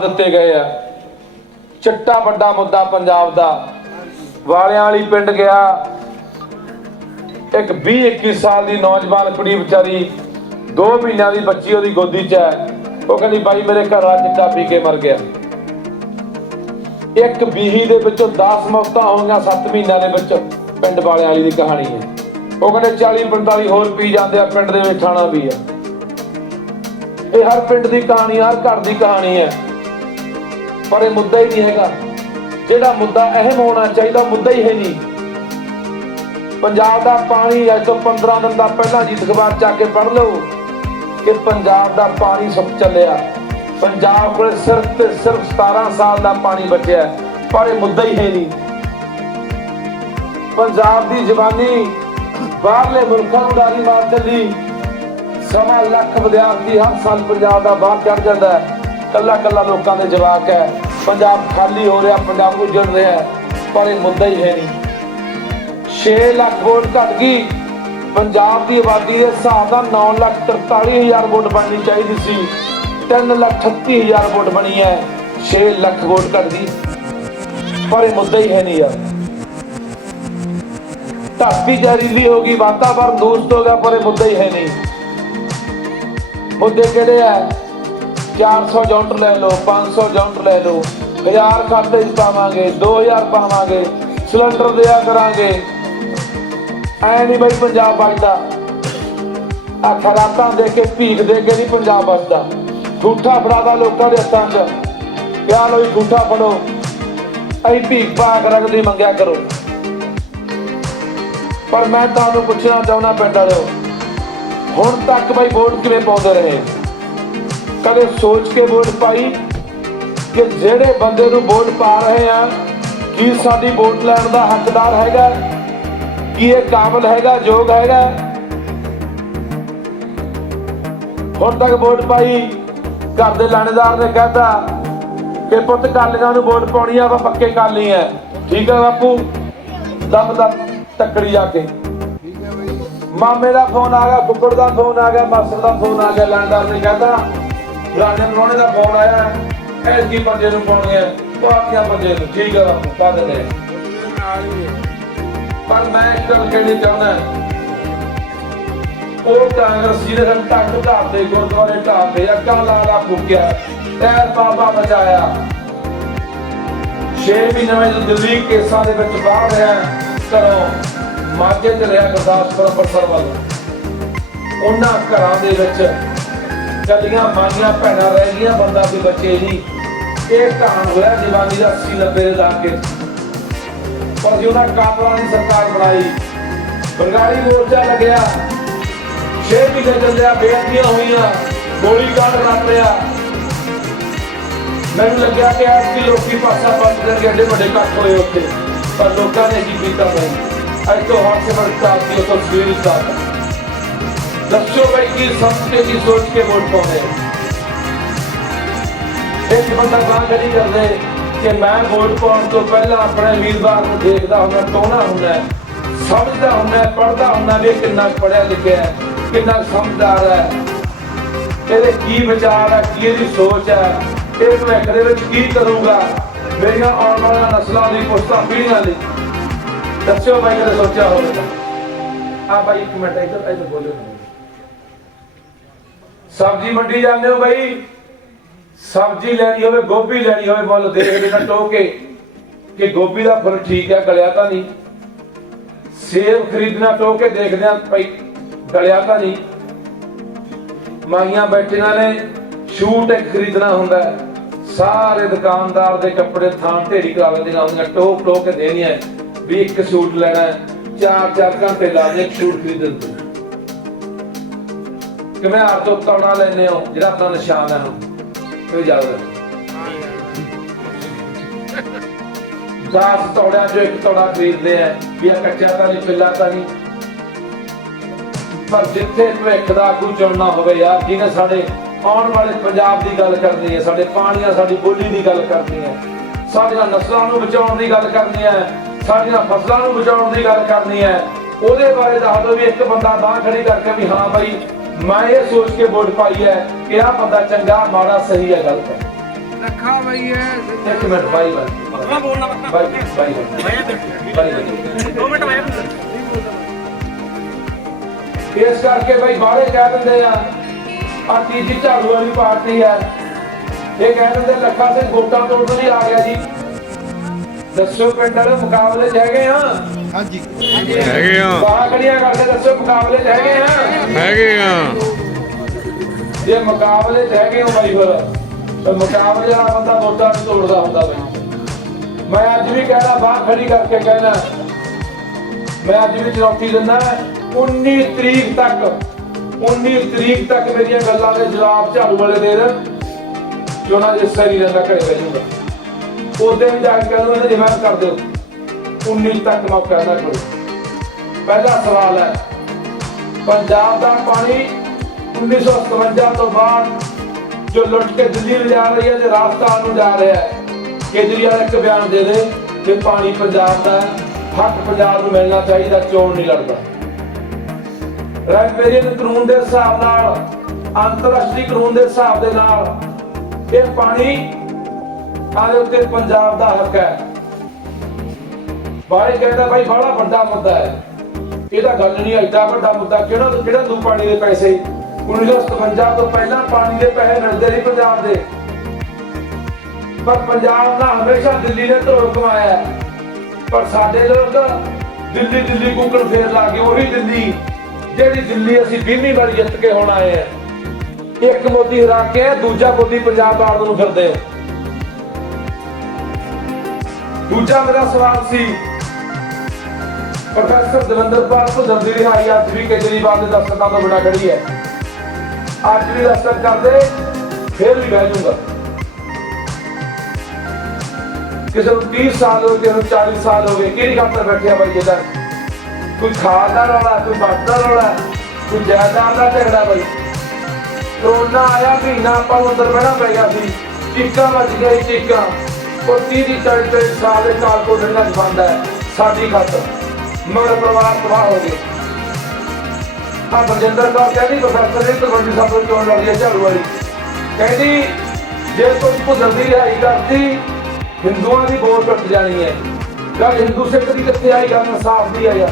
ਦਿੱਤੇ ਗਏ ਆ। ਚਿੱਟਾ ਵੱਡਾ ਮੁੱਦਾ ਪੰਜਾਬ ਦਾ। ਵਾਲਿਆਂ ਵਾਲੀ ਪਿੰਡ ਗਿਆ। ਇੱਕ 20 21 ਸਾਲ ਦੀ ਨੌਜਵਾਨ ਕੁੜੀ ਵਿਚਾਰੀ 2 ਮਹੀਨਿਆਂ ਦੀ ਬੱਚੀ ਉਹਦੀ ਗੋਦੀ 'ਚ ਹੈ। ਉਹ ਕਹਿੰਦੀ, ਬਾਈ, ਮੇਰੇ ਘਰ ਆ ਚਿੱਟਾ ਪੀ ਕੇ ਮਰ ਗਿਆ। ਇੱਕ ਬੀਹੀ ਦੇ ਵਿੱਚੋਂ 10 ਮੌਤਾਂ ਹੋਈਆਂ 7 ਮਹੀਨਿਆਂ ਦੇ ਵਿੱਚ ਪਿੰਡ ਵਾਲਿਆਂ ਵਾਲੀ ਦੀ ਕਹਾਣੀ ਹੈ। ਉਹ ਕਹਿੰਦੇ 40 45 ਹੋਰ ਪੀ ਜਾਂਦੇ ਆ, ਪਿੰਡ ਦੇ ਵਿੱਚ ਥਾਣਾ ਵੀ ਆ। ਇਹ ਹਰ ਪਿੰਡ ਦੀ ਕਹਾਣੀ, ਹਰ ਘਰ ਦੀ ਕਹਾਣੀ ਹੈ। ਪਰ ਇਹ ਮੁੱਦਾ ਹੀ ਨਹੀਂ ਹੈਗਾ। ਜਿਹੜਾ ਮੁੱਦਾ ਅਹਿਮ ਹੋਣਾ ਚਾਹੀਦਾ, ਮੁੱਦਾ ਹੀ ਹੈ ਨਹੀਂ। ਪੰਜਾਬ ਦਾ ਪਾਣੀ ਅੱਜ ਤੋਂ 15 ਦਿਨ ਦਾ ਪਹਿਲਾਂ ਜੀਤ ਅਖਬਾਰ ਚੱਕ ਕੇ ਪੜ੍ਹ ਲਓ ਕਿ ਪੰਜਾਬ ਦਾ ਪਾਣੀ ਸੁੱਕ ਚੱਲਿਆ। ਪੰਜਾਬ ਕੋਲ ਸਿਰਫ ਤੇ ਸਿਰਫ 17 ਸਾਲ ਦਾ ਪਾਣੀ ਬਚਿਆ ਪਰ ਇਹ ਮੁੱਦਾ ਹੀ ਹੈ ਨਹੀਂ। ਪੰਜਾਬ ਦੀ ਜਵਾਨੀ ਬਾਹਰਲੇ ਮੁਲਕਾਂ ਨੂੰ ਡਾਰੀ ਮਾਰ ਚੱਲੀ ਸਵਾ ਲੱਖ ਵਿਦਿਆਰਥੀ ਹਰ ਸਾਲ ਪੰਜਾਬ ਦਾ ਬਾਹਰ ਚੜ ਜਾਂਦਾ ਹੈ। ਕੱਲਾ ਕੱਲਾ ਲੋਕਾਂ ਦੇ ਜਵਾਕ ਹੈ। ਪੰਜਾਬ ਖਾਲੀ ਹੋ ਰਿਹਾ, ਪੰਜਾਬ ਉਜੜ ਰਿਹਾ ਪਰ ਇਹ ਮੁੱਦਾ ਹੀ ਹੈ ਨਹੀਂ। 6 ਲੱਖ ਵੋਟ ਘਟ ਗਈ, ਪੰਜਾਬ ਦੀ ਆਬਾਦੀ ਦੇ ਹਿਸਾਬ ਨਾਲ 9 ਲੱਖ 43 ਵੋਟ ਬਣਨੀ ਚਾਹੀਦੀ ਸੀ 3 ਲੱਖ 38 ਵੋਟ ਬਣੀ ਹੈ 6 ਲੱਖ ਵੋਟ ਘਟ ਗਈ। ਪਰ ਇਹ ਮੁੱਦਾ ਹੀ ਹੈ ਨਹੀਂ ਯਾਰ। ਧਰਤੀ ਜ਼ਹਿਰੀਲੀ ਹੋ ਗਈ, ਵਾਤਾਵਰਨ ਦੂਸ਼ਿਤ ਹੋ ਗਿਆ, ਪਰ ਇਹ ਮੁੱਦਾ ਹੀ ਹੈ ਨਹੀਂ। ਮੁੱਦੇ ਕਿਹੜੇ ਆ? 400 ਜੌਂਟ ਲੈ ਲਓ 500 ਜੌਂਟ ਲੈ ਲਓ। 1000 ਖਾਤੇ 'ਚ ਪਾਵਾਂਗੇ 2000 ਪਾਵਾਂਗੇ, ਸਿਲੰਡਰ ਦਿਆ ਕਰਾਂਗੇ। ਐ ਨਹੀਂ ਬਈ ਪੰਜਾਬ ਬਚਦਾ ਆ ਖਰਾਤਾਂ ਦੇ ਕੇ, ਭੀਖ ਦੇ ਕੇ ਨਹੀਂ ਪੰਜਾਬ ਬਚਦਾ ਠੂਠਾ ਫੜਾਦਾ ਲੋਕਾਂ ਦੇ ਹੱਥਾਂ 'ਚ। ਕਿਆ ਲੋ ਠੂਠਾ ਫੜੋ। ਐ ਭੀਖ ਪਾ ਕੇ ਮੰਗਿਆ ਕਰੋ। ਪਰ ਮੈਂ ਤੁਹਾਨੂੰ ਪੁੱਛਣਾ ਚਾਹੁੰਦਾ ਪਿੰਡ ਵਾਲਿਓ, ਹੁਣ ਤੱਕ ਬਈ ਵੋਟ ਕਿਵੇਂ ਪਾਉਂਦੇ ਰਹੇ? ਕਦੇ ਸੋਚ ਕੇ ਵੋਟ ਪਾਈ ਕਿ ਜਿਹੜੇ ਬੰਦੇ ਨੂੰ ਵੋਟ ਪਾ ਰਹੇ ਆ, ਕੀ ਸਾਡੀ ਵੋਟ ਲੈਣ ਦਾ ਹੱਕਦਾਰ ਹੈਗਾ? ਕੀ ਇਹ ਕਾਬਲ ਹੈਗਾ, ਯੋਗ ਹੈਗਾ? ਹੁਣ ਤੱਕ ਵੋਟ ਪਾਈ, ਘਰ ਦੇ ਲਾਣੇਦਾਰ ਨੇ ਕਹਿਤਾ ਕਿ ਪੁੱਤ ਕਾਲੀਆਂ ਨੂੰ ਵੋਟ ਪਾਉਣੀ ਆ ਤਾਂ ਪੱਕੇ ਕਾਲੀ ਆ। ਠੀਕ ਆ ਬਾਪੂ? ਦਮ ਦਮ ਤੱਕੜੀ ਜਾ ਕੇ। ਮਾਮੇ ਦਾ ਫੋਨ ਆ ਗਿਆ, ਕੁੱਕੜ ਦਾ ਫੋਨ ਆ ਗਿਆ ਮਾਸਟਰ ਦਾ ਫੋਨ ਆ ਗਿਆ, ਲਾਣੇਦਾਰ ਨੇ ਕਹਿੰਦਾ ਰਾਣੇ ਨਰੋਣੇ ਦਾ ਫੋਨ ਆਇਆ ਐਸ ਕੀ ਬੰਦੇ ਨੂੰ ਪਾਉਣੀ ਹੈ ਪਾਰਟੀਆਂ ਬੰਦੇ ਨੂੰ ਠੀਕ ਆ, ਪਾ ਦਿੰਦੇ ਪਰ ਮੈਂ ਇੱਕ ਗੱਲ ਕਹਿਣੀ ਚਾਹੁੰਦਾ ਉਹ ਕਾਂਗਰਸੀ ਨੇ ਸਾਨੂੰ ਟੱਕ ਢਾਤੇ ਗੁਰਦੁਆਰੇ ਢਾਤੇ ਅੱਗਾ ਲਾ ਲਾ ਫੂਕਿਆ ਬਾਬਾ ਬਚਾਇਆ। 6 ਮਹੀਨੇ ਵਿੱਚ ਦਿੱਲੀ ਕੇਸਾਂ ਦੇ ਵਿੱਚ ਬਾਹਰ ਰਿਹਾ, ਘਰੋਂ ਮਾਝੇ ਚ ਰਿਹਾ ਗੁਰਦਾਸਪੁਰ ਅੰਮ੍ਰਿਤਸਰ ਵੱਲ। ਉਹਨਾਂ ਘਰਾਂ ਦੇ ਵਿੱਚ ਕੱਲੀਆਂ ਮਾਈਆਂ ਭੈਣਾਂ ਰਹਿ ਗਈਆਂ, ਬੰਦਾ ਕੋਈ ਬੱਚੇ ਨਹੀਂ। ਇਹ ਕਹਾਣ ਹੋਇਆ ਜਵਾਨੀ ਦਾ 80 90 ਦੇ ਦਹਾਕੇ ਪਰ ਜੀ ਉਹਨਾਂ ਦੀ ਸਰਕਾਰ ਬਣਾਈ। ਬੰਗਾਲੀ ਮੋਰਚਾ ਲੱਗਿਆ। ਛੇ ਮਹੀਨੇ ਚੱਲਿਆ ਬੇਅਦਬੀਆਂ ਹੋਈਆਂ, ਗੋਲੀ ਕਾਂਡ ਰੱਖ ਮੈਨੂੰ ਲੱਗਿਆ ਕਿ ਅੱਜ ਵੀ ਲੋਕੀ ਪਾਸਾ ਪਲਟ ਦੇਣਗੇ ਏਡੇ ਵੱਡੇ ਇਕੱਠ ਹੋਏ ਉੱਥੇ। ਪਰ ਲੋਕਾਂ ਨੇ ਕੀ ਕੀਤਾ ਨਹੀਂ। ਅੱਜ ਤੋਂ ਹੱਥ ਸੇ ਬੜਤਾ ਦੀ ਤੋਂ ਸਵੇਰ ਸਾਥ ਦੱਸੋ ਬਈ ਕੀ ਸਮਝ ਕੇ ਕੀ ਸੋਚ ਕੇ ਵੋਟ ਪਾਉਂਦੇ? ਇੱਕ ਬੰਦਾ ਗਾਂ ਖੜੀ ਕਰਦੇ ਕਿ ਮੈਂ ਵੋਟ ਪਾਉਣ ਤੋਂ ਪਹਿਲਾਂ ਆਪਣੇ ਉਮੀਦਵਾਰ ਨੂੰ ਦੇਖਦਾ ਹੁੰਦਾ ਟੋਣਾ ਹੁੰਦਾ ਸਮਝਦਾ ਹੁੰਦਾ ਹੈ, ਹੁੰਦਾ ਵੀ ਕਿੰਨਾ ਪੜਿਆ ਲਿਖਿਆ ਹੈ ਕਿੰਨਾ ਸਮਝਦਾਰ ਹੈ। ਇਹਦੇ ਕੀ ਵਿਚਾਰ ਹੈ ਕੀ ਇਹਦੀ ਸੋਚ ਹੈ ਇਹ ਭਵਿੱਖ ਦੇ ਵਿੱਚ ਕੀ ਕਰੂਗਾ? ਮੇਰੀਆਂ ਆਉਣ ਵਾਲੀਆਂ ਨਸਲਾਂ ਦੀ ਪੁਸਤਾਂ ਪੀੜ੍ਹੀਆਂ ਲਈ। ਦੱਸਿਓ ਬਾਈ ਕਦੇ ਸੋਚਿਆ ਹੋਵੇਗਾ? ਆ ਬਾਈ ਇੱਕ ਮਿੰਟ ਇੱਧਰ ਇੱਧਰ ਬੋਲੋ। ਸਬਜ਼ੀ ਮੰਡੀ ਜਾਂਦੇ ਹੋ ਬਈ। ਸਬਜ਼ੀ ਲੈਣੀ ਹੋਵੇ, ਗੋਭੀ ਲੈਣੀ ਹੋਵੇ, ਮੁੱਲ ਦੇਖਦੇ ਨਾ ਟੋਕੇ। ਕਿ ਗੋਭੀ ਦਾ ਫੁੱਲ ਠੀਕ ਹੈ, ਗਲਿਆ ਤਾਂ ਨਹੀਂ। ਸੇਬ ਖਰੀਦਣਾ ਟੋਕੇ, ਦੇਖਦੇ ਆ ਭਾਈ ਗਲਿਆ ਤਾਂ ਨਹੀਂ। ਮਾਈਆਂ ਬੈਠੀਆਂ ਨੇ, ਸ਼ੂਟ ਇੱਕ ਖਰੀਦਣਾ ਹੁੰਦਾ ਸਾਰੇ ਦੁਕਾਨਦਾਰ ਦੇ ਕੱਪੜੇ ਥਾਂ ਢੇਰੀ ਕਰਾ ਲੈਂਦੀਆਂ ਹੁੰਦੀਆਂ ਟੋਕ ਟੋਕ ਕੇ ਦੇਣੀਆਂ ਵੀ ਇੱਕ ਸੂਟ ਲੈਣਾ ਚਾਰ ਚਾਰ ਘੰਟੇ ਲਾ ਇੱਕ ਸੂਟ ਖਰੀਦਣ ਤੇ ਕਿਵੇਂ ਆਪ ਤੋਂ ਤੌੜਾ ਲੈਨੇ ਹੋ? ਜਿਹੜਾ ਆਪਣਾ ਨਿਸ਼ਾਨ ਹੈ ਉਹ। ਇਹ ਯਾਦ ਰੱਖੋ 10 ਤੌੜਿਆਂ ਚੋਂ ਇੱਕ ਤੌੜਾ ਖਰੀਦਦੇ ਆ। ਵੀ ਆ ਕੱਚਾ ਤਾਂ ਨਹੀਂ, ਪਿੱਲਾ ਤਾਂ ਨਹੀਂ। ਪਰ ਜਿੱਥੇ ਭਵਿੱਖ ਦਾ ਆਗੂ ਚੁਣਨਾ ਹੋਵੇ ਯਾਰ, ਜਿਹਨੇ ਸਾਡੇ ਆਉਣ ਵਾਲੇ ਪੰਜਾਬ ਦੀ ਗੱਲ ਕਰਨੀ ਹੈ, ਸਾਡੇ ਪਾਣੀਆਂ, ਸਾਡੀ ਬੋਲੀ ਦੀ ਗੱਲ ਕਰਨੀ ਹੈ, ਸਾਡੀਆਂ ਨਸਲਾਂ ਨੂੰ ਬਚਾਉਣ ਦੀ ਗੱਲ ਕਰਨੀ ਹੈ, ਸਾਡੀਆਂ ਫਸਲਾਂ ਨੂੰ ਬਚਾਉਣ ਦੀ ਗੱਲ ਕਰਨੀ ਹੈ, ਉਹਦੇ ਬਾਰੇ ਦੱਸ ਦਿਓ ਵੀ ਇੱਕ ਬੰਦਾ ਬਾਹ ਖੜੀ ਕਰਕੇ ਵੀ ਹਾਂ ਬਾਈ ਮੈਂ ਇਹ ਸੋਚ ਕੇ ਵੋਟ ਪਾਈ ਹੈ ਕਿ ਆਹ ਬੰਦਾ ਚੰਗਾ ਮਾੜਾ ਸਹੀ ਹੈ ਗਲਤ ਹੈ। ਲੱਖਾ ਬਈ ਹੈ ਇੱਕ ਮਿੰਟ ਬਾਈ ਬਾਈ। ਬੋਲਣਾ ਬੱਕਰਾ ਬਾਈ ਬਾਈ ਬਾਈ। ਬਾਈ ਬਾਈ ਦੋ ਮਿੰਟ ਵਾਇਆ ਇਸ ਕਰਕੇ ਬਈ ਬਾਹਰੇ ਕਹਿ ਦਿੰਦੇ ਆ ਆ ਤੀਜੀ ਝਾੜੂ ਵਾਲੀ ਪਾਰਟੀ ਹੈ। ਇਹ ਕਹਿ ਦਿੰਦੇ ਲੱਖਾ ਸਿੰਘ ਵੋਟਾਂ ਤੋੜਨ ਲਈ ਆ ਗਿਆ ਜੀ। ਦੱਸੋ ਪਿੰਡ ਵਾਲੇ ਮੁਕਾਬਲੇ 'ਚ ਹੈਗੇ ਆ? ਹੈਗੇ ਆ। ਬਾਹਰ ਖੜੀਆਂ ਕਰਕੇ ਦੱਸੋ ਮੁਕਾਬਲੇ 'ਚ ਹੈਗੇ ਆ। ਹੈਗੇ ਆ। ਜੇ ਮੁਕਾਬਲੇ 'ਚ ਹੈਗੇ ਹੋ ਬਾਈ ਫਿਰ ਤਾਂ ਮੁਕਾਬਲੇ ਵਾਲਾ ਬੰਦਾ ਵੋਟਾਂ ਨੂੰ ਤੋੜਦਾ ਹੁੰਦਾ ਬਈ ਮੈਂ ਅੱਜ ਵੀ ਕਹਿਣਾ ਬਾਹਰ ਖੜੀ ਕਰਕੇ ਕਹਿਣਾ। ਮੈਂ ਅੱਜ ਵੀ ਚੁਣੌਤੀ ਦਿੰਦਾ 19 ਤਰੀਕ ਤੱਕ 19 ਤਰੀਕ ਤੱਕ ਮੇਰੀਆਂ ਗੱਲਾਂ ਦੇ ਜਵਾਬ ਝਾੜੂ ਵਾਲੇ ਦੇ ਦੇਣ। ਚੋਣਾ ਜਿਸ ਸਰੀ ਰਹਿੰਦਾ ਘਰੇ ਬਹਿ ਜਾਊਗਾ। ਉਹਦੇ ਵੀ ਜਾ ਕੇ ਕਹਿੰਦਾ ਜਿਵੇਂ ਕਰ ਦਿਓ। 19 ਤੱਕ ਮੌਕਾ ਨਾ ਕਰੋ ਪਹਿਲਾ ਸਵਾਲ ਹੈ, ਪੰਜਾਬ ਦਾ ਪਾਣੀ 1957 ਤੋਂ ਬਾਅਦ ਜੋ ਲੁੱਟ ਕੇ ਦਿੱਲੀ ਨੂੰ ਰਹੀ ਹੈ ਤੇ ਰਾਜਸਥਾਨ ਨੂੰ ਜਾ ਰਿਹਾ ਹੈ, ਕੇਜਰੀਵਾਲ ਇੱਕ ਬਿਆਨ ਦੇ ਦੇ ਕਿ ਪਾਣੀ ਪੰਜਾਬ ਦਾ ਹੱਕ ਪੰਜਾਬ ਨੂੰ ਮਿਲਣਾ ਚਾਹੀਦਾ, ਚੋਣ ਨਹੀਂ ਲੜਦਾ। ਰੈਗੂਲੇਸ਼ਨ ਕਾਨੂੰਨ ਦੇ ਹਿਸਾਬ ਨਾਲ, ਅੰਤਰਰਾਸ਼ਟਰੀ ਕਾਨੂੰਨ ਦੇ ਹਿਸਾਬ ਦੇ ਨਾਲ, ਇਹ ਪਾਣੀ ਆਲੇ ਉੱਤੇ ਪੰਜਾਬ ਦਾ ਹੱਕ ਹੈ। ਬਾਰੇ ਕਹਿੰਦਾ ਭਾਈ ਬੜਾ ਵੱਡਾ ਮੁੱਦਾ ਹੈ। ਇਹਦਾ ਗੱਲ ਨਹੀਂ, ਐਡਾ ਵੱਡਾ ਮੁੱਦਾ ਕਿਹੜਾ ਕਿਹੜਾ ਦੂ ਪਾਣੀ ਦੇ ਪੈਸੇ? 1957 ਤੋਂ ਪਹਿਲਾਂ ਪਾਣੀ ਦੇ ਪੈਸੇ ਮਿਲਦੇ ਨਹੀਂ ਪੰਜਾਬ ਦੇ। ਪਰ ਪੰਜਾਬ ਦਾ ਹਮੇਸ਼ਾ ਦਿੱਲੀ ਨੇ ਧੋਰ ਕਮਾਇਆ ਪਰ ਸਾਡੇ ਲੋਕ ਦਿੱਲੀ ਦਿੱਲੀ ਕੁੱਕੜ ਫੇਰ ਲਾ ਕੇ ਉਹੀ ਦਿੱਲੀ, ਜਿਹੜੀ ਦਿੱਲੀ ਅਸੀਂ 20ਵੀਂ ਵਾਰ ਜਿੱਤ ਕੇ ਹੁਣ ਆਏ ਆ ਇੱਕ ਮੋਦੀ ਹਰਾ ਕੇ, ਦੂਜਾ ਮੋਦੀ ਪੰਜਾਬ ਬਾੜ ਨੂੰ ਫਿਰਦੇ ਦੂਜਾ ਮੇਰਾ ਸਵਾਲ ਸੀ ਪ੍ਰੋਫੈਸਰ ਦਵਿੰਦਰਪਾਲ ਭੁੱਲਰ ਦੀ ਰਿਹਾਈ ਅੱਜ ਵੀ ਕੇਜਰੀਵਾਲ ਦੇ ਦਸਤਕਾਂ ਤੋਂ ਬਿਨਾਂ ਖੜੀ ਹੈ। ਅੱਜ ਵੀ ਦਸਤਕ ਕਰਦੇ, ਫੇਰ ਵੀ ਬਹਿ ਜਾਊਗਾ ਕਿਸੇ ਨੂੰ 30 ਸਾਲ ਹੋ ਗਏ ਨੂੰ 40 ਸਾਲ ਹੋ ਗਏ, ਕਿਹੜੀ ਖਾਤਰ ਬੈਠਿਆ ਬਾਈ ਇਹਦਾ? ਕੋਈ ਖਾਦ ਦਾ ਰੌਲਾ, ਕੋਈ ਬੱਟ ਦਾ ਰੌਲਾ, ਕੋਈ ਜਾਇਦਾਦ ਦਾ ਝਗੜਾ ਬਾਈ। ਕਰੋਨਾ ਆਇਆ, ਮਹੀਨਾ ਆਪਾਂ ਨੂੰ ਅੰਦਰ ਬਹਿਣਾ ਪੈ ਗਿਆ ਸੀ। ਚੀਕਾਂ ਵੱਜ ਗਿਆ ਚੀਕਾਂ ਉਹ 30 ਦੀ 40 ਸਾਲ ਦੇ ਕਾਲ ਕੋ ਡੰਡਾ ਹੈ, ਸਾਡੀ ਖਾਤਰ। ਮਗਰ ਪਰਿਵਾਰ ਤਬਾਹ ਹੋ ਗਏ। ਆ ਬਰਜਿੰਦਰ ਕੌਰ ਕਹਿੰਦੀ, ਪ੍ਰੋਫੈਸਰ ਨੇ ਤਲਵੰਡੀ ਸਾਹਿਬ ਤੋਂ ਚੋਣ ਲੜੀ ਹੈ ਝਾੜੂ ਵਾਲੀ। ਕਹਿੰਦੀ, ਜੇ ਕੋਈ ਭੁੱਲਰ ਦੀ ਰਿਹਾਈ ਕਰਤੀ ਹਿੰਦੂਆਂ ਦੀ ਵੋਟ ਟੁੱਟ ਜਾਣੀ ਹੈ। ਗੱਲ ਹਿੰਦੂ ਸਿੱਖ ਦੀ ਕਿੱਥੇ ਆਈ, ਗੱਲ ਇਨਸਾਫ ਦੀ ਆ ਯਾਰ।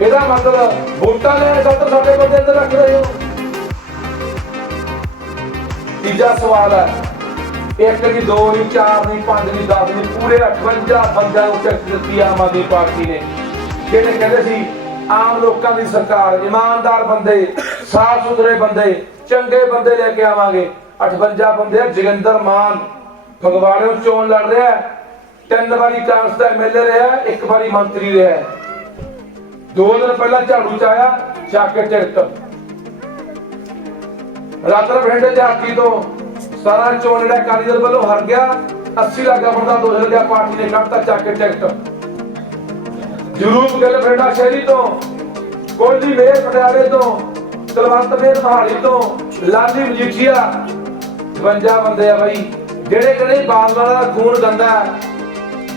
ਇਹਦਾ ਮਤਲਬ ਵੋਟਾਂ ਲੈਣ ਖਾਤਰ ਸਾਡੇ ਬੰਦੇ ਅੰਦਰ ਰੱਖ ਰਹੇ ਹੋ। ਤੀਜਾ ਸਵਾਲ ਹੈ, ਇੱਕ ਨਹੀਂ ਦੋ ਨਹੀਂ ਚਾਰ ਨਹੀਂ ਪੰਜ ਨਹੀਂ 10 ਨਹੀਂ ਪੂਰੇ 58 ਬੰਦਿਆਂ ਨੂੰ ਟਿਕਟ ਦਿੱਤੀ ਆਮ ਆਦਮੀ ਪਾਰਟੀ ਨੇ। ਜਿਹੜੇ ਕਹਿੰਦੇ ਸੀ, ਆਮ ਲੋਕਾਂ ਦੀ ਸਰਕਾਰ, ਇਮਾਨਦਾਰ ਬੰਦੇ, ਸਾਫ਼ ਸੁਥਰੇ ਬੰਦੇ, ਚੰਗੇ ਬੰਦੇ ਲੈ ਕੇ ਆਵਾਂਗੇ। 58 ਬੰਦੇ ਜਗਿੰਦਰ ਮਾਨ। ਫਗਵਾੜਿਓਂ ਚੋਣ ਲੜ ਰਿਹਾ ਤਿੰਨ ਵਾਰੀ ਕਾਂਗਰਸ ਦਾ ਐਮਐਲਏ ਰਿਹਾ ਇੱਕ ਵਾਰੀ ਮੰਤਰੀ ਰਿਹਾ ਦੋ ਦਿਨ ਪਹਿਲਾਂ ਝਾੜੂ ਚ ਆਇਆ, ਚੱਕ ਕੇ ਟਿਕਟ। ਰਾਤਰ ਬਠਿੰਡੇ ਦੇ ਤੋਂ ਸਾਰਾ ਚੋਣ ਜਿਹੜਾ ਅਕਾਲੀ ਦਲ ਵੱਲੋਂ ਹਰ ਗਿਆ 80 ਲੱਖ ਦਾ ਦੋ ਹਜ਼ਾਰ ਪਾਰਟੀ ਨੇ ਕੱਢਤਾ, ਚੱਕ ਕੇ ਟਿਕਟ। ਜਰੂਪ ਗੱਲ ਬਠਿੰਡਾ ਸ਼ਹਿਰੀ ਤੋਂ ਕੋਲੀ ਮੇਰ ਪਟਿਆਲੇ ਤੋਂ, ਤਲਵੰਤ ਮੇਰ ਮਹਾਲੀ ਤੋਂ, ਲਾਲੀ ਮਜੀਠੀਆ 52 ਬੰਦੇ ਆ ਬਾਈ, ਜਿਹੜੇ ਕਿਹੜੇ ਬਾਦਲਾਂ ਦਾ ਖੂਨ ਗੰਦਾ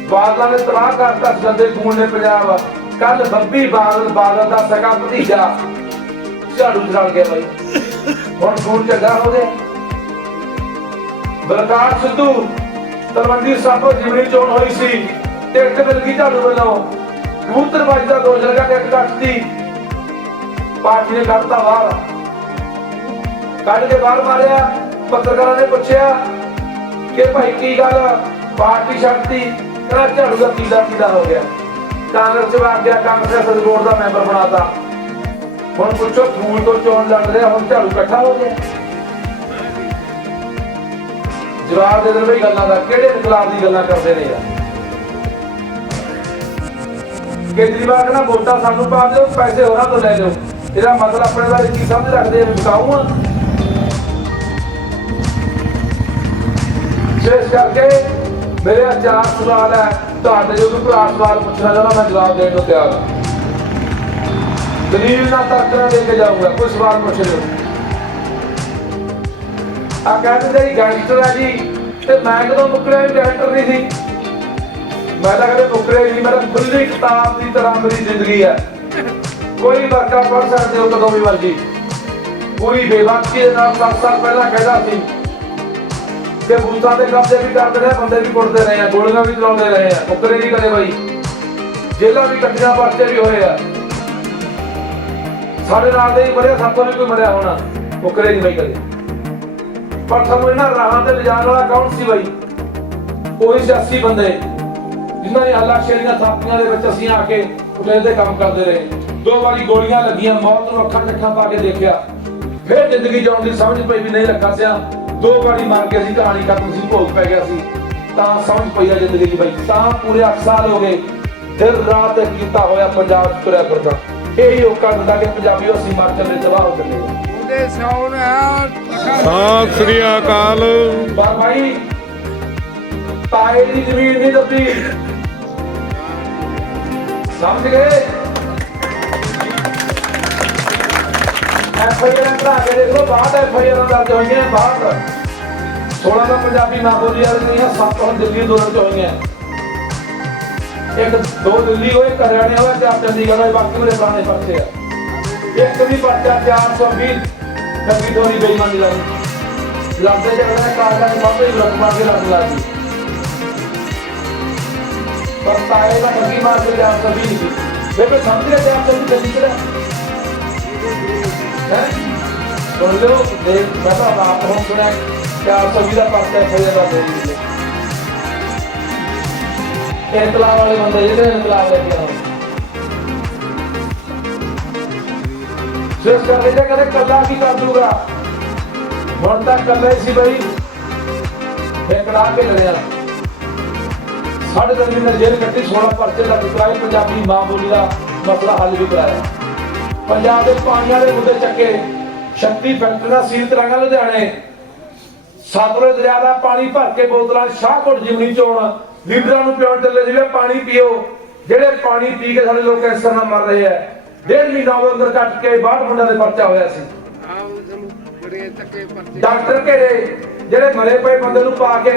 ਬਾਦਲਾਂ ਨੇ ਤਬਾਹ ਕਰਤਾ ਗੰਦੇ ਖੂਨ ਨੇ ਪੰਜਾਬ। ਕੱਲ ਬੱਬੀ ਬਾਦਲ ਬਾਦਲ ਦਾ ਸਕਾ ਭਤੀਜਾ, ਝਾੜੂ ਚੜ ਗਿਆ ਬਾਈ। ਹੁਣ ਖੂਨ ਚੰਗਾ ਹੋ ਗਿਆ ਬਲਕਾਰ ਸਿੱਧੂ, ਤਲਵੰਡੀ ਸਾਬੋ ਜਿਮਨੀ ਚੋਣ ਹੋਈ ਸੀ ਟਿਕਟ ਮਿਲ ਗਈ ਝਾੜੂ ਵੱਲੋਂ। ਕਬੂਤਰਬਾਜੀ ਦਾ ਦੋਸ਼ ਲਗਾ ਟਿਕਟ ਕੱਟਤੀ ਪਾਰਟੀ ਨੇ ਕੱਢਤਾ ਬਾਹਰ। ਕੱਢ ਕੇ ਬਾਹਰ ਮਾਰਿਆ। ਪੱਤਰਕਾਰਾਂ ਨੇ ਪੁੱਛਿਆ ਕਿ ਭਾਈ ਕੀ ਗੱਲ? ਪਾਰਟੀ ਛੱਡਤੀ। ਕਹਿੰਦਾ ਝਾੜੂ ਦਾ ਕੀਦਾ ਕੀਦਾ ਹੋ ਗਿਆ। ਕਾਂਗਰਸ ਚ ਆ ਗਿਆ ਕਾਂਗਰਸ ਦੇ ਬੋਰਡ ਦਾ ਮੈਂਬਰ ਬਣਾਤਾ। ਹੁਣ ਪੁੱਛੋ ਫੂਲ ਤੋਂ ਚੋਣ ਲੜ ਰਿਹਾ, ਹੁਣ ਝਾੜੂ ਇਕੱਠਾ ਹੋ ਗਿਆ। ਜਵਾਬ ਦੇ ਦਿਨ ਬਈ ਗੱਲਾਂ ਦਾ, ਕਿਹੜੇ ਇਨਕਲਾਬ ਦੀ ਗੱਲਾਂ ਕਰਦੇ ਨੇ ਯਾਰ ਕੇਜਰੀਵਾਲ ਕਹਿੰਦਾ ਵੋਟਾਂ ਸਾਨੂੰ ਪਾ ਦਿਓ, ਪੈਸੇ ਹੋਰਾਂ ਤੋਂ ਲੈ ਲਿਓ। ਇਹਦਾ ਮਤਲਬ ਆਪਣੇ ਬਾਰੇ ਕੀ ਸਮਝ ਰੱਖਦੇ ਆ ਵਿਕਾਊ ਆ? ਵਿਸ਼ੇਸ਼ ਕਰਕੇ ਮੇਰੇ ਚਾਰ ਸਵਾਲ ਹੈ, ਤੁਹਾਡੇ ਜੋ ਵੀ ਭਰਾ ਸਵਾਲ ਪੁੱਛਣਾ ਚਾਹੁੰਦਾ ਮੈਂ ਜਵਾਬ ਦੇਣ ਨੂੰ ਤਿਆਰ ਹਾਂ। ਦਲੀਲ ਨਾਲ ਤਰਕ ਦੇ ਕੇ ਜਾਊਂਗਾ, ਕੋਈ ਸਵਾਲ ਪੁੱਛ ਲਿਓ। ਆ ਕਹਿੰਦੇ ਜਿਹੜੀ ਗੈਂਗਸਟਰ ਹੈ ਜੀ, ਤੇ ਮੈਂ ਕਦੋਂ ਮੁਕਰਿਆ ਗੈਂਗਸਟਰ ਨਹੀਂ ਸੀ। ਮੈਂ ਤਾਂ ਕਦੇ ਮੁਕਰਿਆ ਨਹੀਂ ਮੇਰਾ ਖੁੱਲੀ ਕਿਤਾਬ ਦੀ ਤਰ੍ਹਾਂ ਮੇਰੀ ਜ਼ਿੰਦਗੀ ਹੈ। ਕੋਈ ਵਰਕਾ ਪੜ ਸਕਦੇ ਹੋ ਕਦੋਂ ਵੀ ਮਰਜ਼ੀ। ਪੂਰੀ ਬੇਵਾਕੀ ਦੇ ਨਾਲ 7 ਸਾਲ ਪਹਿਲਾਂ ਕਹਿੰਦਾ ਸੀ ਕਿ ਬੂਥਾਂ ਦੇ ਕਬਜ਼ੇ ਵੀ ਕਰਦੇ ਰਹੇ, ਬੰਦੇ ਵੀ ਕੁੱਟਦੇ ਰਹੇ ਆ, ਗੋਲੀਆਂ ਵੀ ਚਲਾਉਂਦੇ ਰਹੇ ਆ ਮੁੱਕਰੇ ਨਹੀਂ ਕਦੇ ਬਾਈ। ਜੇਲਾਂ ਵੀ ਕੱਟੀਆਂ ਪਰਚੇ ਵੀ ਹੋਏ ਆ। ਸਾਡੇ ਨਾਲ ਦੇ ਹੀ ਮਰਿਆ ਸਭ ਤੋਂ ਵੀ ਕੋਈ ਮਰਿਆ ਹੋਣਾ ਮੁੱਕਰੇ ਨਹੀਂ ਬਾਈ ਕਦੇ। ਪਰ ਸਾਨੂੰ ਇਹਨਾਂ ਰਾਹਾਂ ਤੇ ਲਿਜਾਣ ਵਾਲਾ ਕੌਣ ਸੀ ਬਾਈ? ਕੋਈ ਸਿਆਸੀ ਬੰਦੇ। ਜਿਨ੍ਹਾਂ ਨੇ ਹੱਲਾ ਸ਼ੇਰੀਆਂ ਥਾਪੀਆਂ ਦੇ ਵਿੱਚ ਅਸੀਂ ਆ ਕੇ ਉਟੇ ਦੇ ਕੰਮ ਕਰਦੇ ਰਹੇ। ਦੋ ਵਾਰੀ ਗੋਲੀਆਂ ਲੱਗੀਆਂ ਮੌਤ ਨੂੰ ਅੱਖਾਂ 'ਚ ਅੱਖਾਂ ਪਾ ਕੇ ਦੇਖਿਆ। ਫਿਰ ਜ਼ਿੰਦਗੀ ਜਿਉਣ ਦੀ ਸਮਝ ਪਈ ਵੀ ਨਹੀਂ ਲੱਗਾ ਸਿਆ। ਦੋ ਵਾਰੀ ਮਾਰ ਕੇ ਅਸੀਂ ਕਹਾਣੀ ਖਤਮ ਸੀ ਭੋਗ ਪੈ ਗਿਆ ਸੀ। ਤਾਂ ਸਮਝ ਪਈ ਆ ਜ਼ਿੰਦਗੀ ਦੀ ਬਾਈ ਤਾਂ ਪੂਰੇ 8 ਸਾਲ ਹੋ ਗਏ। ਦਿਨ ਰਾਤ ਇੱਕ ਕੀਤਾ ਹੋਇਆ ਪੰਜਾਬ 'ਚ ਤੁਰਿਆ ਫਿਰਦਾ। ਇਹੀ ਔਕਾ ਦਿੰਦਾ ਕਿ ਪੰਜਾਬੀਓ ਅਸੀਂ ਹਿਮਾਚਲ ਦੇ ਤਬਾਹ ਹੋ ਚੱਲੇ। ਉਹਦੇ ਸੌਣ ਆ ਸਤਿ ਸ੍ਰੀ ਅਕਾਲ। ਭਾਈ ਤਾਏ ਦੀ ਜ਼ਮੀਨ ਨਹੀਂ ਦੱਬੀ ਸਮਝ ਗਏ? ਐਫ ਆਈ ਕੇ ਦੇਖ ਲਓ ਬਾਅਦ ਐਫ ਦਰਜ ਹੋਈਆਂ ਬਾਅਦ 16 ਦਾ ਪੰਜਾਬੀ ਨਾ ਬੋਲੀ ਵਾਲੀ ਨਹੀਂ ਸੱਤ ਹੁਣ ਦਿੱਲੀ ਦੋਨਾਂ ਹੋਈਆਂ। ਇੱਕ ਦੋ ਦਿੱਲੀ ਹੋਏ, ਇੱਕ ਹਰਿਆਣੇ ਹੋਏ, ਚਾਰ ਚੰਡੀਗੜ੍ਹ ਹੋਏ, ਬਾਕੀ ਮੇਰੇ ਪੁਰਾਣੇ ਪਰਚੇ ਆ। ਇੱਕ ਵੀ ਪਰਚਾ 420 ਕਦੀ ਦੋਰੀ ਬੇਈਮਾਨੀ ਲੱਗੀ ਲੱਗਦੇ ਜਿਹੜਾ ਕਾਗਜ਼ਾਂ ਦੇ ਬਾਬੇ ਹੀ ਰੁਕ ਲੱਗ ਲੱਗੀ ਪਰ ਤਾਏ ਦਾ ਠੱਗੀ ਮਾਰ ਕੇ ਆਪ ਸਭੀ ਨਹੀਂ ਸੀ ਬੇਬੇ ਸਮਝ ਰਹੇ ਤੇ ਆਪ ਸਭੀ ਜਲਦੀ ਕਰੇ ਹੈ? ਸੁਣ ਲਿਓ ਦੇਖ, ਮੈਂ ਤਾਂ ਆਪ ਨੂੰ ਸੁਣਿਆ ਕਿ ਆਪ ਸਭੀ ਦਾ ਪਰਚਾ ਫੇਰ ਦਾ ਦੇ ਦਿੱਤੇ ਇਨਕਲਾਬ ਵਾਲੇ ਬੰਦੇ ਸਿਰਫ ਕਰਦੇ ਜੇ ਕਦੇ ਕੱਲਾ ਕੀ ਕਰ ਦੂਗਾ? ਹੁਣ ਤਾਂ ਕੱਲਾ ਸੀ ਬਈ। ਫੇਕੜਾ ਕੇ ਲੜਿਆ ਸਾਡੇ ਦਰਮੀ ਨੇ ਜੇਲ੍ਹ ਕੱਟੀ 16 ਪਰਚੇ ਲੱਗ ਕਰਾਏ ਪੰਜਾਬੀ ਮਾਂ ਬੋਲੀ ਦਾ ਮਸਲਾ ਹੱਲ ਵੀ ਕਰਾਇਆ। ਪੰਜਾਬ ਦੇ ਪਾਣੀਆਂ ਦੇ ਮੁੱਦੇ ਚੱਕੇ ਸ਼ਕਤੀ ਫੈਕਟਰੀਆਂ ਸੀਲ ਕਰਾਂਗਾ ਲੁਧਿਆਣੇ। ਸਤਲੁਜ ਦਰਿਆ ਦਾ ਪਾਣੀ ਭਰ ਕੇ ਬੋਤਲਾਂ ਸ਼ਾਹਕੋਟ ਜਿਮਨੀ ਚੋਣ। ਲੀਡਰਾਂ ਨੂੰ ਪਿਉਣ ਚੱਲੇ ਜਿਵੇਂ ਪਾਣੀ ਪੀਓ ਜਿਹੜੇ ਪਾਣੀ ਪੀ ਕੇ ਸਾਡੇ ਲੋਕ ਕੈਂਸਰ ਨਾਲ ਮਰ ਰਹੇ ਆ। ਡੇਢ ਮਹੀਨਾ ਉਹ ਅੰਦਰ ਕੱਟ ਕੇ 62 ਮੁੰਡਿਆਂ ਦੇ ਪਰਚਾ ਹੋਇਆ ਸੀ। ਡਾਕਟਰ ਘੇਰੇ ਜਿਹੜੇ ਮਰੇ ਪਏ ਬੰਦੇ ਨੂੰ ਪਾ ਕੇ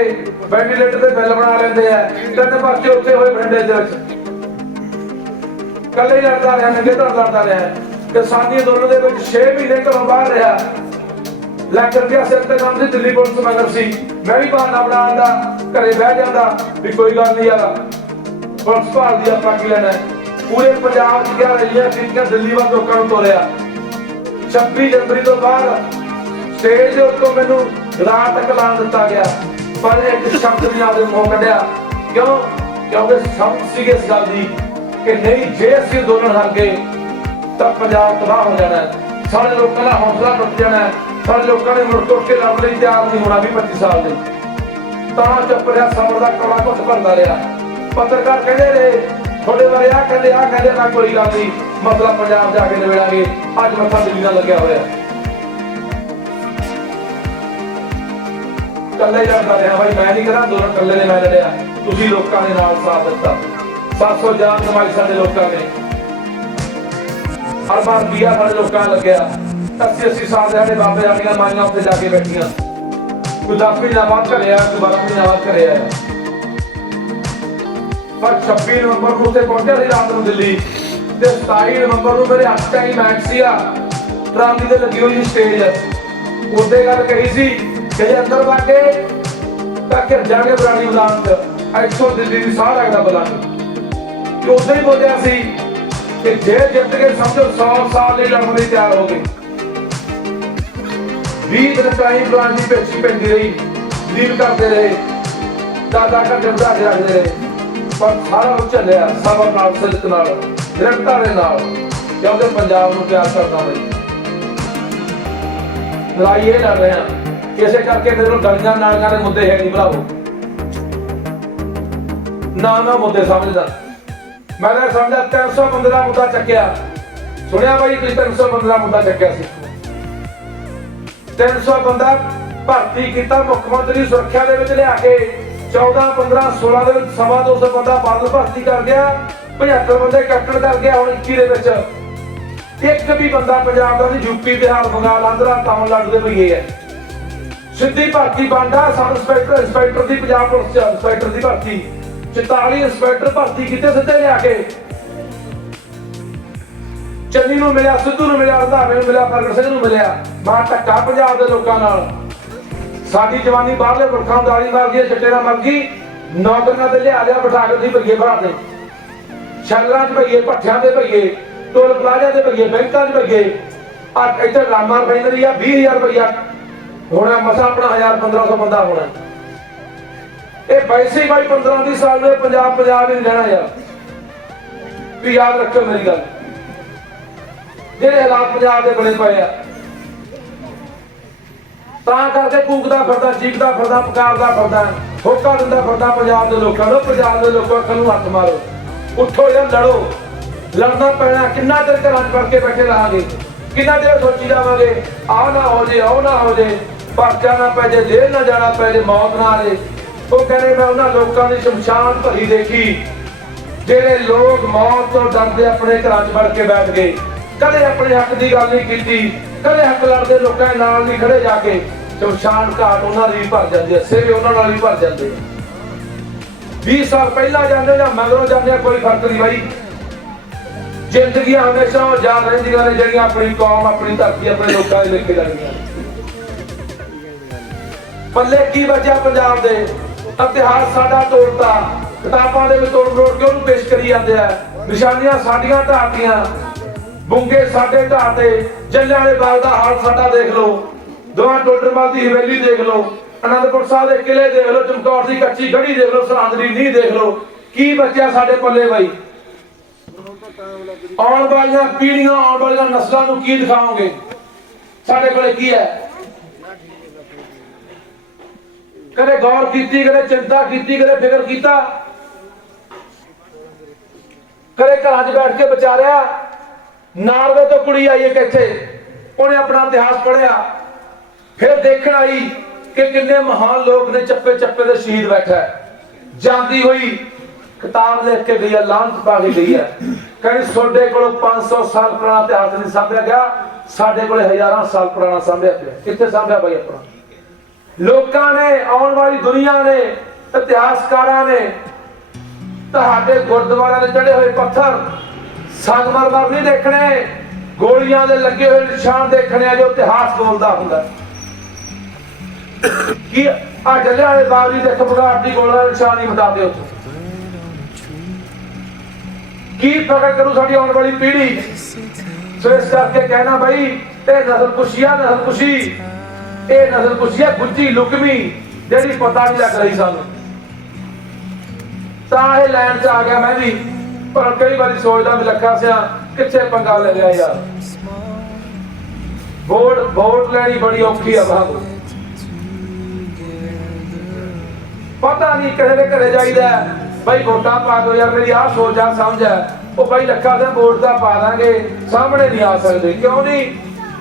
ਵੈਂਟੀਲੇਟਰ ਤੇ ਬਿੱਲ ਬਣਾ ਲੈਂਦੇ ਆ, ਤਿੰਨ ਪਾਸੇ ਉੱਥੇ ਹੋਏ ਬਠਿੰਡੇ ਦੇ ਕੱਲੇ ਲੜਦਾ ਰਿਹਾ, ਨੰਗੇ ਤੋਂ ਲੜਦਾ ਰਿਹਾ। ਕਿਸਾਨੀ ਅੰਦੋਲਨ ਦੇ ਵਿੱਚ 6 ਮਹੀਨੇ ਘਰੋਂ ਬਾਹਰ ਰਿਹਾ। ਲੱਖ ਰੁਪਇਆ ਸਿਰ ਤੇ ਨਾਮ ਸੀ ਦਿੱਲੀ ਪੁਲਿਸ ਮਗਰ ਸੀ। ਮੈਂ ਵੀ ਬਹਾਨਾ ਬਣਾਉਂਦਾ ਘਰੇ ਬਹਿ ਜਾਂਦਾ ਵੀ ਕੋਈ ਗੱਲ ਨਹੀਂ ਯਾਰ। ਪੁਲਿਸ ਭਾਲ ਦੀ ਆਪਾਂ ਕੀ ਲੈਣਾ ਪੂਰੇ ਪੰਜਾਬ 'ਚ ਗਿਆ ਰਹੀਆਂ ਕੀਤੀਆਂ ਦਿੱਲੀ ਵੱਲ ਲੋਕਾਂ ਨੂੰ ਤੋਰਿਆ। 26 ਜਨਵਰੀ ਤੋਂ ਬਾਅਦ ਸਟੇਜ ਦੇ ਉੱਤੋਂ ਮੈਨੂੰ ਰਾਤ ਤੱਕ ਲਾਣ ਦਿੱਤਾ ਗਿਆ, ਪਰ ਇੱਕ ਸ਼ਬਦ ਨਹੀਂ ਆਦੇ ਮੂੰਹ ਕੱਢਿਆ। ਕਿਉਂ? ਕਿਉਂਕਿ ਸਮਝ ਸੀਗੇ ਇਸ ਗੱਲ ਦੀ ਕਿ ਨਹੀਂ, ਜੇ ਅਸੀਂ ਅੰਦੋਲਨ ਹਾਰ ਗਏ, ਤਾਂ ਪੰਜਾਬ ਤਬਾਹ ਹੋ ਜਾਣਾ ਹੈ। ਲੋਕਾਂ ਦਾ ਹੌਸਲਾ ਟੁੱਟ ਜਾਣਾ ਹੈ। ਲੋਕਾਂ ਨੇ ਮੁੜ ਤੁਰ ਕੇ ਲੜਨ ਲਈ ਤਿਆਰ ਨਹੀਂ ਹੋਣਾ ਵੀ 25 ਸਾਲ ਦੇ। ਤਾਂ ਚੁੱਪ ਰਿਹਾ, ਸਬਰ ਦਾ ਕੜਾ ਘੁੱਟ ਭਰਦਾ ਰਿਹਾ। ਪੱਤਰਕਾਰ ਕਹਿੰਦੇ ਰਹੇ, ਤੁਹਾਡੇ ਬਾਰੇ ਆ ਕਹਿੰਦੇ ਆ ਕਹਿੰਦੇ ਨਾ ਕੋਈ ਗੱਲ ਨਹੀਂ। ਮਸਲਾ ਪੰਜਾਬ ਜਾ ਕੇ ਨਿਬੇੜਾਂਗੇ। ਅੱਜ ਮੱਥਾ ਦਿੱਲੀ ਨਾਲ ਲੱਗਿਆ ਹੋਇਆ ਇਕੱਲੇ ਲੜਦਾ ਰਿਹਾ, ਭਾਈ ਮੈਂ ਨਹੀਂ ਕਹਿੰਦਾ ਦੋਨੋਂ ਕੱਲੇ ਨੇ ਮੈਂ ਲੜਿਆ। ਤੁਸੀਂ ਲੋਕਾਂ ਦੇ ਨਾਲ ਸਾਥ ਦਿੱਤਾ। 700 ਜਾਨ ਕਮਾਈ ਸਾਡੇ ਲੋਕਾਂ ਨੇ। ਹਰ ਵਾਰ ਦੀਆ ਸਾਡੇ ਲੋਕਾਂ ਲੱਗਿਆ। 80 80 ਸਾਲ ਦੇ ਸਾਡੇ ਬਾਬੇ ਸਾਡੀਆਂ ਮਾਈਆਂ ਉੱਤੇ ਜਾ ਕੇ ਬੈਠੀਆਂ। ਕੋਈ 10 ਮਹੀਨਾ ਬਾਅਦ ਘਰੇ ਆਇਆ, ਕੋਈ 12 ਮਹੀਨਾ ਬਾਅਦ ਘਰੇ ਆਇਆ। ਪਰ 26 ਨਵੰਬਰ ਨੂੰ ਉੱਥੇ ਪਹੁੰਚਿਆ ਸੀ ਰਾਤ ਨੂੰ ਦਿੱਲੀ। ਤੇ 27 ਨਵੰਬਰ ਨੂੰ ਮੇਰੇ ਹੱਥ 'ਚ ਮੈਚ ਸੀਗਾ ਟਰਾਲੀ ਤੇ ਲੱਗੀ ਹੋਈ ਸੀ ਸਟੇਜ ਉਹਦੇ ਗੱਲ ਕਹੀ ਸੀ ਕਿ ਜੇ ਅੰਦਰ ਵਾਗੇ ਤਾਂ ਕਿ ਜਾਗੇ ਬਰਾਣੀ ਮੈਦਾਨ 'ਚ ਇੱਥੋਂ ਦਿੱਲੀ ਦੀ ਸਾਹ ਲੱਗਦਾ ਬਲਾਂਗੇ ਕਿ ਉਦੋਂ ਹੀ ਬੋਲਿਆ ਸੀ ਕਿ ਜੇ ਜਿੱਤ ਕੇ ਸਮਝੋ 100 ਸਾਲ ਲਈ ਲੜਨ ਲਈ ਤਿਆਰ ਹੋ ਗਏ। 20 ਦਿਨ ਤਾਈਂ ਬਲਾਂਗ ਦੀ ਪੇਚੀ ਪੈਂਦੀ ਰਹੀ, ਲੀਡ ਕਰਦੇ ਰਹੇ, ਦਾਦਾ ਘੰਟੇ ਵਧਾ ਕੇ ਰੱਖਦੇ ਰਹੇ। ਪਰ ਸਾਰਾ ਕੁਝ ਚੱਲਿਆ ਸਬਰ ਨਾਲ ਸਿੱਧ ਨਾਲ ਦ੍ਰਿੜਤਾ ਦੇ ਨਾਲ, ਕਿਉਂਕਿ ਪੰਜਾਬ ਨੂੰ ਪਿਆਰ ਕਰਦਾ ਬਈ ਲੜਾਈ ਇਹ ਲੜ ਰਹੇ ਹਾਂ। ਕਿਸੇ ਕਰਕੇ ਮੇਰੇ ਕੋਲ ਗਲੀਆਂ ਨਾਲੀਆਂ ਦੇ ਮੁੱਦੇ ਹੈ ਨਹੀਂ ਭਰਾਵੋ। ਨਾ ਨਾ ਮੁੱਦੇ ਸਮਝਦਾ। ਮੈਂ ਤਾਂ ਸਮਝਦਾ 300 ਬੰਦੇ ਦਾ ਮੁੱਦਾ ਚੱਕਿਆ। ਸੁਣਿਆ ਬਾਈ ਤੁਸੀਂ 300 ਬੰਦੇ ਦਾ ਮੁੱਦਾ ਚੱਕਿਆ ਸੀ। 300 ਬੰਦਾ ਭਰਤੀ ਕੀਤਾ ਮੁੱਖ ਮੰਤਰੀ ਸੁਰੱਖਿਆ ਦੇ ਵਿੱਚ ਲਿਆ ਕੇ 14 15 16 ਦੇ ਵਿੱਚ ਸਵਾ 200 ਬੰਦਾ ਬਾਦਲ ਭਰਤੀ ਕਰ ਗਿਆ 75 ਬੰਦੇ ਕੈਪਟਨ ਕਰ ਗਿਆ ਹੁਣ 21 ਦੇ ਵਿੱਚ। ਇੱਕ ਵੀ ਬੰਦਾ ਪੰਜਾਬ ਦਾ ਨਹੀਂ ਯੂਪੀ ਬਿਹਾਰ, ਬੰਗਾਲ, ਆਂਧਰਾ, ਤਾਮਿਲਨਾਡੂ ਦੇ ਵੀ ਹੈ ਸਿੱਧੀ ਭਰਤੀ ਬਾਂਡਾ ਸਬ ਇੰਸਪੈਕਟਰ ਇੰਸਪੈਕਟਰ ਦੀ ਪੰਜਾਬ ਪੁਲਿਸ ਚ ਇੰਸਪੈਕਟਰ ਦੀ ਭਰਤੀ। 44 ਇੰਸਪੈਕਟਰ ਭਰਤੀ ਕੀਤੇ ਸਿੱਧੇ ਲਿਆ ਕੇ। ਚੰਨੀ ਨੂੰ ਮਿਲਿਆ, ਸਿੱਧੂ ਨੂੰ ਮਿਲਿਆ, ਰੰਧਾਵੇ ਨੂੰ ਮਿਲਿਆ, ਪ੍ਰਗਟ ਸਿੰਘ ਨੂੰ ਮਿਲਿਆ। ਮਾਂ ਧੱਕਾ ਪੰਜਾਬ ਦੇ ਲੋਕਾਂ ਨਾਲ। ਸਾਡੀ ਜਵਾਨੀ ਬਾਹਰਲੇ ਮੁਲਕਾਂ ਨੂੰ ਦਾੜੀ ਮਾਰ ਗਈ ਚਿੱਟੇ ਨਾਲ ਮਰ ਗਈ ਨੌਕਰੀਆਂ ਤੇ ਲਿਆ ਲਿਆ ਬਿਠਾ ਕੇ ਦੀ ਭਈਏ ਭਰਾ ਦੇ। ਸ਼ੈਲਰਾਂ 'ਚ ਭਈਏ, ਭੱਠਿਆਂ ਦੇ ਭਈਏ, ਟੋਲ ਪਲਾਜ਼ਾ ਦੇ ਭਈਏ, ਬੈਂਕਾਂ ਦੇ ਭਈਏ। ਆ ਇੱਥੇ ਰਾਮਾ ਪੈਂਦੀ ਆ 20000 ਰੁਪਇਆ ਹੋਣਾ ਮਸਾ ਆਪਣਾ 1000 1500 ਬੰਦਾ ਹੋਣਾ। ਇਹ ਪੈਸੇ ਹੀ ਬਾਈ 15 ਦੀ ਸਾਲ ਦੇ ਪੰਜਾਬ ਪੰਜਾਬ ਹੀ ਰਹਿਣਾ ਯਾਰ। ਵੀ ਯਾਦ ਰੱਖੋ ਮੇਰੀ ਗੱਲ। ਜਿਹੜੇ ਹਾਲਾਤ ਪੰਜਾਬ ਦੇ ਬਣੇ ਪਏ ਆ। ਤਾਂ ਕਰਕੇ ਕੂਕਦਾ ਫਿਰਦਾ ਚੀਕਦਾ ਫਿਰਦਾ ਪਕਾਰਦਾ ਫਿਰਦਾ, ਹੋਕਾ ਦਿੰਦਾ ਫਿਰਦਾ ਪੰਜਾਬ ਦੇ ਲੋਕਾਂ ਨੂੰ, ਪੰਜਾਬ ਦੇ ਲੋਕਾਂ ਅੱਖਾਂ ਨੂੰ ਹੱਥ ਮਾਰੋ। ਉੱਠੋ ਜਾਂ ਲੜੋ। ਲੜਨਾ ਪੈਣਾ ਕਿੰਨਾ ਚਿਰ ਘਰਾਂ 'ਚ ਵੜ ਕੇ ਬੈਠੇ ਰਹਾਂਗੇ? ਕਿੰਨਾ ਚਿਰ ਸੋਚੀ ਜਾਵਾਂਗੇ? ਆਹ ਨਾ ਹੋ ਜੇ, ਉਹ ਨਾ ਹੋ ਜੇ। ਪਰਚਾ ਨਾ ਪੈ ਜੇ ਜੇਲ੍ਹ ਨਾ ਜਾਣਾ ਪੈ ਜੇ ਮੌਤ ਨਾ ਆ ਉਹ ਕਹਿੰਦੇ ਮੈਂ ਉਹਨਾਂ ਲੋਕਾਂ ਦੀ ਸ਼ਮਸ਼ਾਨ ਭਰੀ ਦੇਖੀ। ਜਿਹੜੇ ਲੋਕ ਮੌਤ ਤੋਂ ਡਰਦੇ ਆਪਣੇ ਘਰਾਂ 'ਚ ਵੜ ਕੇ ਬੈਠ ਗਏ। ਕਦੇ ਆਪਣੇ ਹੱਕ ਦੀ ਗੱਲ ਨਹੀਂ ਕੀਤੀ ਕਦੇ ਹੱਕ ਲੜਦੇ ਲੋਕਾਂ ਦੇ ਨਾਲ ਨਹੀਂ ਖੜੇ ਜਾ ਕੇ। ਸ਼ਮਸ਼ਾਨ ਘਾਟ ਉਹਨਾਂ ਦੀ ਵੀ ਭਰ ਜਾਂਦੀ ਹੈ ਸਿਰ ਉਹਨਾਂ ਨਾਲ ਵੀ ਭਰ ਜਾਂਦੇ ਆ। 20 ਸਾਲ ਪਹਿਲਾਂ ਜਾਂਦੇ ਜਾਂ ਮਗਰੋਂ ਜਾਂਦੇ ਆ, ਕੋਈ ਫ਼ਰਕ ਨਹੀਂ ਬਾਈ। ਜ਼ਿੰਦਗੀ ਹਮੇਸ਼ਾ ਉਹ ਯਾਦ ਰਹਿੰਦੀਆਂ ਨੇ ਜਿਹੜੀਆਂ ਆਪਣੀ ਕੌਮ ਆਪਣੀ ਧਰਤੀ ਆਪਣੇ ਲੋਕਾਂ ਦੇ ਲੈ ਕੇ ਲੱਗੀਆਂ ਪੱਲੇ ਕੀ ਬਚਿਆ ਪੰਜਾਬ ਦੇ? ਇਤਿਹਾਸ ਸਾਡਾ ਤੋੜਤਾ। ਕਿਤਾਬਾਂ ਦੇ ਵਿੱਚ ਤੋੜ ਤੋੜ ਕੇ ਉਹਨੂੰ ਪੇਸ਼ ਕਰੀ ਜਾਂਦੇ ਆ। ਨਿਸ਼ਾਨੀਆਂ ਸਾਡੀਆਂ ਢਾਤੀਆਂ ਬੁੰਗੇ ਸਾਡੇ ਢਾਤੇ ਜੱਲਿਆਂ ਵਾਲੇ ਬਾਗ ਦਾ ਹਾਲ ਸਾਡਾ ਦੇਖ ਲਓ। ਦੋਵਾਂ ਟੋਡਰਮਲ ਦੀ ਹਵੇਲੀ ਦੇਖ ਲਓ। ਅਨੰਦਪੁਰ ਸਾਹਿਬ ਦੇ ਕਿਲੇ ਦੇਖ ਲਓ। ਚਮਕੌਰ ਦੀ ਕੱਚੀ ਗੜੀ ਦੇਖ ਲਓ। ਸਰਹੰਦ ਦੀ ਨੀਂਹ ਦੇਖ ਲਓ। ਕੀ ਬਚਿਆ ਸਾਡੇ ਪੱਲੇ ਬਾਈ? ਆਉਣ ਵਾਲੀਆਂ ਪੀੜ੍ਹੀਆਂ, ਆਉਣ ਵਾਲੀਆਂ ਨਸਲਾਂ ਨੂੰ ਕੀ ਦਿਖਾਓਗੇ? ਸਾਡੇ ਕੋਲੇ ਕੀ ਹੈ? ਕਦੇ ਗੌਰ ਕੀਤੀ, ਕਦੇ ਚਿੰਤਾ ਕੀਤੀ, ਕਦੇ ਫਿਕਰ ਕੀਤਾ। ਕਦੇ ਘਰਾਂ 'ਚ ਬੈਠ ਕੇ ਵਿਚਾਰਿਆ ਨਾਰਵੇ ਤੋਂ ਕੁੜੀ ਆਈ ਇੱਕ ਇੱਥੇ, ਉਹਨੇ ਆਪਣਾ ਇਤਿਹਾਸ ਪੜ੍ਹਿਆ। ਫਿਰ ਦੇਖਣ ਆਈ ਕਿ ਕਿੰਨੇ ਮਹਾਨ ਲੋਕ ਨੇ ਚੱਪੇ ਚੱਪੇ ਦੇ ਸ਼ਹੀਦ ਬੈਠਾ ਜਾਂਦੀ ਹੋਈ ਕਿਤਾਬ ਲਿਖ ਕੇ ਗਈ ਹੈ, ਲਾਂਤ ਪਾ ਕੇ ਗਈ ਹੈ। ਕਹਿੰਦੀ, ਤੁਹਾਡੇ ਕੋਲ 500 ਸਾਲ ਪੁਰਾਣਾ ਇਤਿਹਾਸ ਨਹੀਂ ਸਾਂਭਿਆ ਗਿਆ, ਸਾਡੇ ਕੋਲ ਹਜ਼ਾਰਾਂ ਸਾਲ ਪੁਰਾਣਾ ਸਾਂਭਿਆ ਪਿਆ। ਕਿੱਥੇ ਸਾਂਭਿਆ ਬਾਈ ਆਪਣਾ? ਲੋਕਾਂ ਨੇ, ਆਉਣ ਵਾਲੀ ਦੁਨੀਆ ਨੇ, ਇਤਿਹਾਸਕਾਰਾਂ ਨੇ, ਤੁਹਾਡੇ ਗੁਰਦੁਆਰਿਆਂ ਦੇ ਚੜੇ ਹੋਏ ਪੱਥਰ ਸੰਗਮਰਮਰ ਨਹੀਂ ਦੇਖਣੇ, ਗੋਲੀਆਂ ਦੇ ਲੱਗੇ ਹੋਏ ਨਿਸ਼ਾਨ ਦੇਖਣੇ ਆ ਜੋ ਇਤਿਹਾਸ ਬੋਲਦਾ ਹੁੰਦਾ। ਕੀ ਆ ਜੱਲੇ ਵਾਲੇ ਬਾਬਰੀ ਦੇ ਖਬਗਾਰ ਦੀ ਗੋਲਾਂ ਦੇ ਨਿਸ਼ਾਨ ਹੀ ਮਿਟਾ ਦਿਓ ਕੀ ਫ਼ਰਕ ਕਰੂ ਸਾਡੀ ਆਉਣ ਵਾਲੀ ਪੀੜ੍ਹੀ? ਸੋ ਇਸ ਕਰਕੇ ਕਹਿਣਾ ਬਈ, ਇਹ ਨਸਲ ਕੁਸ਼ੀਆ ਨਸਲ ਕੁਸ਼ੀ ਇਹ ਨਸਲ ਪੁੱਛਿਆ ਗੁੱਜੀ ਲੁਕਮੀ ਜਿਹੜੀ ਪਤਾ ਨਹੀਂ ਲੱਗ ਰਹੀ ਸਾਨੂੰ। ਤਾਂ ਇਹ ਲੈਣ ਚ ਆ ਗਿਆ ਮੈਂ ਵੀ ਪਰ ਕਈ ਵਾਰੀ ਸੋਚਦਾ ਵੀ ਲੱਖਾ ਸਿਆ ਕਿੱਥੇ ਪੰਗਾ ਲੈ ਲਿਆ ਯਾਰ। ਵੋਟ ਵੋਟ ਲੈਣੀ ਬੜੀ ਔਖੀ ਆ ਬਾਬੂ। ਪਤਾ ਨਹੀਂ ਕਿਸੇ ਦੇ ਘਰੇ ਜਾਈਦਾ ਬਈ ਵੋਟਾਂ ਪਾ ਦੋ ਯਾਰ, ਮੇਰੀ ਆਹ ਸੋਚ ਆ, ਸਮਝ ਹੈ ਉਹ ਬਈ ਲੱਖਾ ਦੇ ਵੋਟ ਦਾ ਪਾ ਦਾਂਗੇ, ਸਾਹਮਣੇ ਨਹੀਂ ਆ ਸਕਦੇ। ਕਿਉਂ ਨਹੀਂ?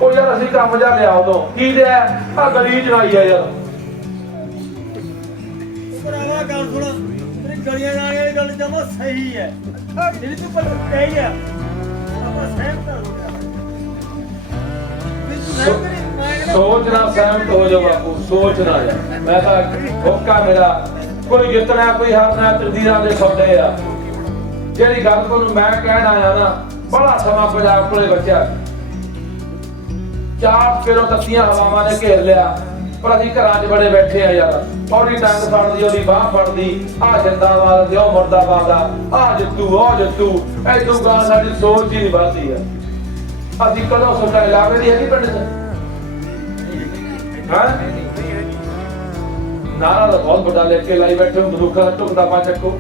ਉਹ ਯਾਰ ਅਸੀਂ ਕੰਮ ਜਾ ਲਿਆ ਉਦੋਂ। ਕੀ ਲਿਆ? ਆ ਗਲੀ ਚੜਾਈ ਆ ਯਾਰ। ਭਰਾਵਾ ਗੱਲ ਸੁਣ। ਤੇਰੀ ਗਲੀਆਂ ਨਾਲੀਆਂ ਵਾਲੀ ਗੱਲ ਜਮਾ ਸਹੀ ਹੈ। ਜਿਹੜੀ ਤੂੰ ਪਰ ਕਹੀ ਹੈ ਆਪਾਂ ਸਹਿਮਤ ਹਾਂ ਕਹਿੰਦਾ ਸੋਚਣਾ ਸਹਿਮਤ ਹੋ ਜਾ ਬਾਪੂ ਸੋਚਣਾ ਮੈਂ ਤਾਂ ਹੋਕਾ ਮੇਰਾ। ਕੋਈ ਜਿੱਤਣਾ ਕੋਈ ਹਾਰਨਾ ਤਕਦੀਰਾਂ ਦੇ ਸੌਦੇ ਆ। ਜਿਹੜੀ ਗੱਲ ਤੁਹਾਨੂੰ ਮੈਂ ਕਹਿਣ ਆਇਆ ਨਾ ਬੜਾ ਸਮਾਂ ਪੰਜਾਬ ਕੋਲੇ ਬਚਿਆ। ਚਾਰ ਫੇਰੋਂ ਤੱਤੀਆਂ ਹਵਾਵਾਂ ਨੇ ਘੇਰ ਲਿਆ। ਪਰ ਅਸੀਂ ਘਰਾਂ 'ਚ ਬੜੇ ਬੈਠੇ ਆ ਯਾਰ। ਉਹਦੀ ਟੰਗ ਫੜਦੀ ਉਹਦੀ ਬਾਹ ਫੜਦੀ। ਆ ਜਿੰਦਾਬਾਦ ਤੇ ਉਹ ਮਰਦਾਬਾਦ ਆ। ਆ ਜਿੱਤੂ ਉਹ ਜਿੱਤੂ। ਐਦੋਂ ਗਾਂ ਸਾਡੀ ਸੋਚ ਹੀ ਨਹੀਂ ਵੱਧਦੀ ਆ। ਅਸੀਂ ਕਦੋਂ ਸੋਚਾਂ ਲਾਵੇ ਦੀ ਹੈਗੀ ਪਿੰਡ 'ਚ? ਹਾਂ? ਨਾਰਾ ਦਾ ਬਹੁਤ ਵੱਡਾ ਲੈ ਕੇ ਲਾਈ ਬੈਠੇ ਹੋ ਬੰਦੂਕਾਂ ਦਾ ਟੁਕਦਾ ਪਾ ਚੱਕੋ।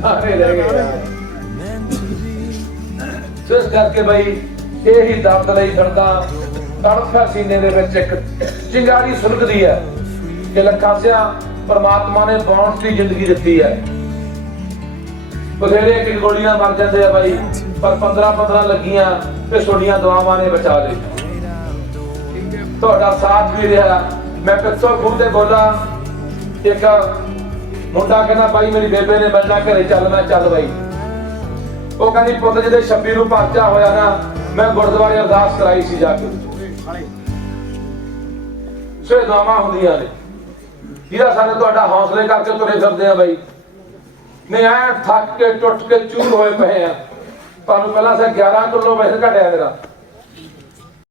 ਨਾਰੇ ਰਹਿ ਗਏ। ਸੋ ਇਸ ਕਰਕੇ ਬਈ ਇਹ ਦਰਦ ਲਈ ਫਿਰਦਾ। ਤੜਫਾ ਸੀਨੇ ਦੇ ਵਿੱਚ ਇੱਕ ਚਿੰਗਾਰੀ ਸੁਲਗਦੀ ਹੈ ਕਿ ਲੱਖਾਂ ਸਿਆ ਪਰਮਾਤਮਾ ਨੇ ਬੌਂਸ ਦੀ ਜ਼ਿੰਦਗੀ ਦਿੱਤੀ ਹੈ। ਬਥੇਰੇ ਇੱਕ ਗੋਲੀਆਂ ਮਰ ਜਾਂਦੇ ਆ ਬਾਈ, ਪਰ 15 15 ਲੱਗੀਆਂ ਤੇ ਛੋਡੀਆਂ ਦੁਆਵਾਂ ਨੇ ਬਚਾ ਲਈ ਤੁਹਾਡਾ ਸਾਥ ਵੀ ਰਿਹਾ। ਮੈਂ ਪਿੱਛੋਂ ਖੂਹ ਤੇ ਬੋਲਾ, ਇੱਕ ਮੁੰਡਾ ਕਹਿੰਦਾ ਬਾਈ ਮੇਰੀ ਬੇਬੇ ਨੇ ਮਿਲਣਾ ਘਰੇ ਚੱਲ, ਮੈਂ ਚੱਲ ਬਾਈ। ਉਹ ਕਹਿੰਦੀ, ਪੁੱਤ ਜਿਹਦੇ 26 ਨੂੰ ਪਰਚਾ ਹੋਇਆ ਨਾ ਮੈਂ ਗੁਰਦੁਆਰੇ ਅਰਦਾਸ ਕਰਾਈ ਸੀ ਜਾ ਕੇ। ਸੋ ਇਹ ਹੁੰਦੀਆਂ ਨੇ। ਜਿਹਦਾ ਸਾਨੂੰ ਤੁਹਾਡਾ ਹੌਸਲੇ ਕਰਕੇ ਤੁਰੇ ਫਿਰਦੇ ਆ ਬਾਈ। ਨਹੀਂ, ਐ ਥੱਕ ਕੇ, ਟੁੱਟ ਕੇ ਚੂਰ ਹੋਏ ਪਏ ਆ। ਤੁਹਾਨੂੰ ਪਹਿਲਾਂ ਸੇ 11 ਕਿਲੋ ਵੈਸੇ ਘਟਿਆ ਮੇਰਾ।